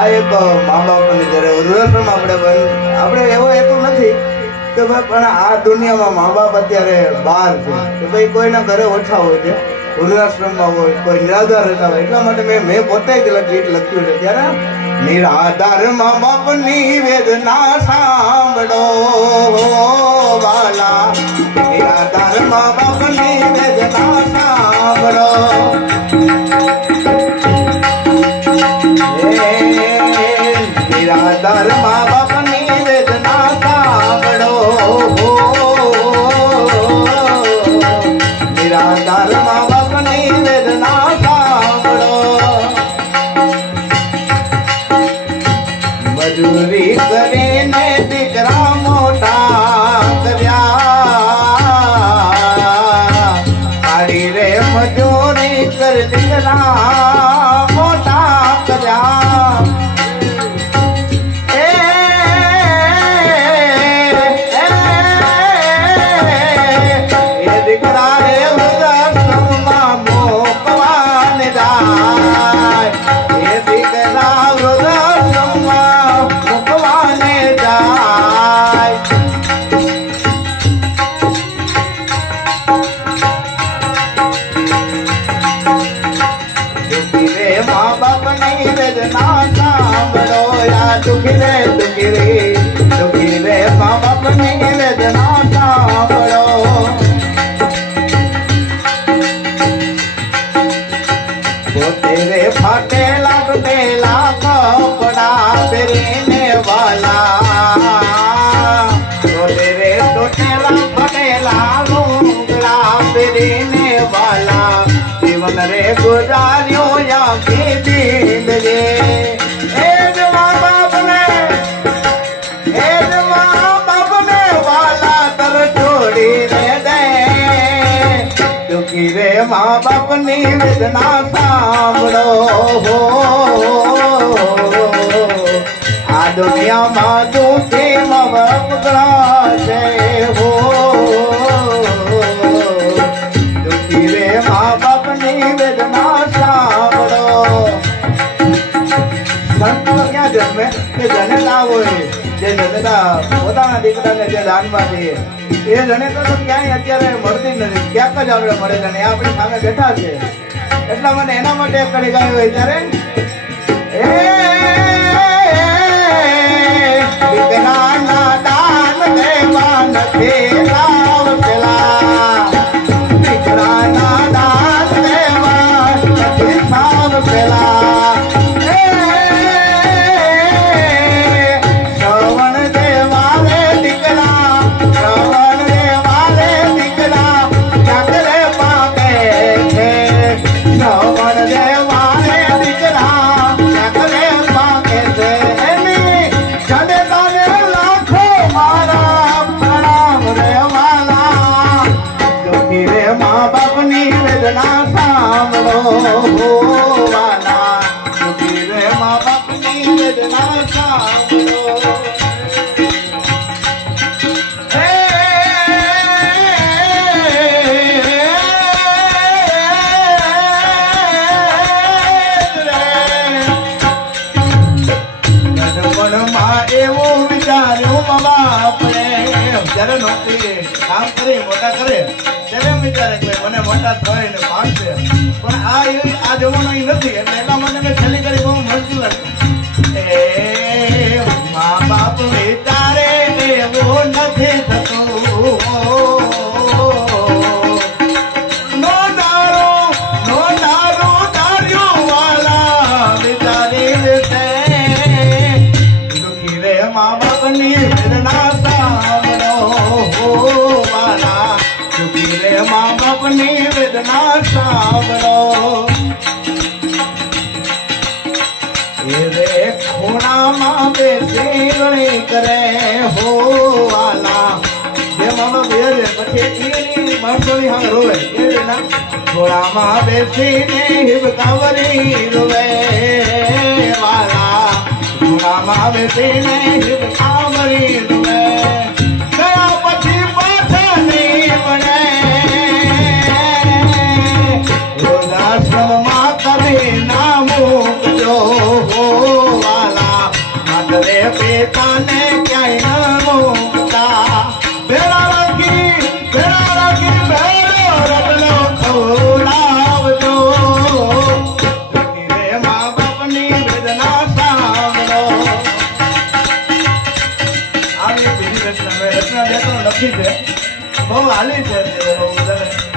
આ એક મા બાપની જ્યારે વૃદ્ધાશ્રમ આપણે એવો હેતુ નથી કે ભાઈ પણ આ દુનિયામાં મા બાપ અત્યારે બહાર છે કે ભાઈ કોઈના ઘરે ઓછા હોય છે, વૃદ્ધાશ્રમમાં હોય, કોઈ નિરાધાર રહેતા હોય. એટલા માટે મેં પોતે ગીત લખ્યું છે. ત્યારે નિરાધાર મા બાપની વેદના સાંભળો વાલા, નિરાધાર મા બાપની વેદના સાંભળો. નિરાધાર મા બાપની વેદના સાંભળો, નિરાધાર મા બાપની વેદના સાંભળો. મજૂરી કરીને દીકરા મોટા કર્યા, મારી રે મજૂરી કર દીકરા મોટા કર્યા. દીકરા રે વૃદ્ધાશ્રમમાં મોકવાને જાય, એ દીકરા વૃદ્ધાશ્રમમાં મોકવાને જાય. દુખી રે મા બાપની વેદના સાંભળો યા, દુખી રે દુખી રે મા બાપની વેદના સાંભળો. તેરે ફાટેલા તૂટેલા કપડા પહેરીને વાલા, તેરે તૂટેલા ફાટેલા લુગડા પહેરીને વાલા, જીવન રે ગુજાર્યો યાથી દિલજે. એ જ મા બાપને વાલા તર છોડીને દે. દુખી રે મા બાપની વેદના સાંભળો, આ દુનિયામાં દુખી મા બાપ છે. દુખી રે મા બાપની વેદના સાંભળો. સંતો ક્યાં જન્મે કે જનેતા હોય, જે જનેતા પોતાના દીકરાને જે દાનમાં દે, એ જનેતા તો ક્યાંય અત્યારે મળતી નથી, ક્યાંક જ આપણે મળે છે. અને આપણી સામે બેઠા છે, એટલા માટે એના માટે એક કડી ગાયો હોય ત્યારે દીકરાના દાન દેવા નથી સાવસેલા, દીકરાના દાન દેવા નથી સાવસેલા. શ્રવણ દેવા રે દીકરા, શ્રવણ દેવા રે દીકરા ક્યાંક રે પાકે છે. શ્રવણ દેવા રે દીકરા ક્યાંક રે પાકે છે. એની જનેતાને લાખો મારા પ્રણામ રે વાલા. દુખી રે મા બાપની વેદના સાંભળો વાલા, દુખી રે મા બાપની વેદના સાંભળો. એવું વિચાર્યું મા બાપને, જયારે નોકરી કામ કરી મોટા કરે ત્યારે એમ વિચારે કે મને મોટા થઈને પાડશે, પણ આ જમાનો નથી. એટલે એટલા માટે મેં છેલ્લી કરી બહુ મુશ્કેલ હતી. મા બાપ વિચારે એવું નથી થતું. નો દારૂ વાલા વિચારી લેશે. મા બાપની વેદના સાંભળો વાલા, દુખી રે મા બાપની વેદના સાંભળો. રે ખૂણામાં બેસી ગણી કરે હો વાલા, જે માનો બે પછી એની માણસોની હા રોવે એ ના ખૂણામાં બેસીને હિબકાવરી રોવે વાલા. ખૂણામાં બેસીને હિબકાવરી રોવે, ગયા પછી પાછા નહીં મળે. વૃદ્ધાશ્રમમાં કદી ના મૂકજો વાલા. ઘરે પિતાને ક્યાંય ન મૂકતા ભેળા રાખી ભેળો રત્નો ખવડાવજો દુઃખી રે મા બાપની વેદના સાંભળો આવી બીજી રચના મેં રચના બે ત્રણ લખી છે બહુ હાલી છે બહુ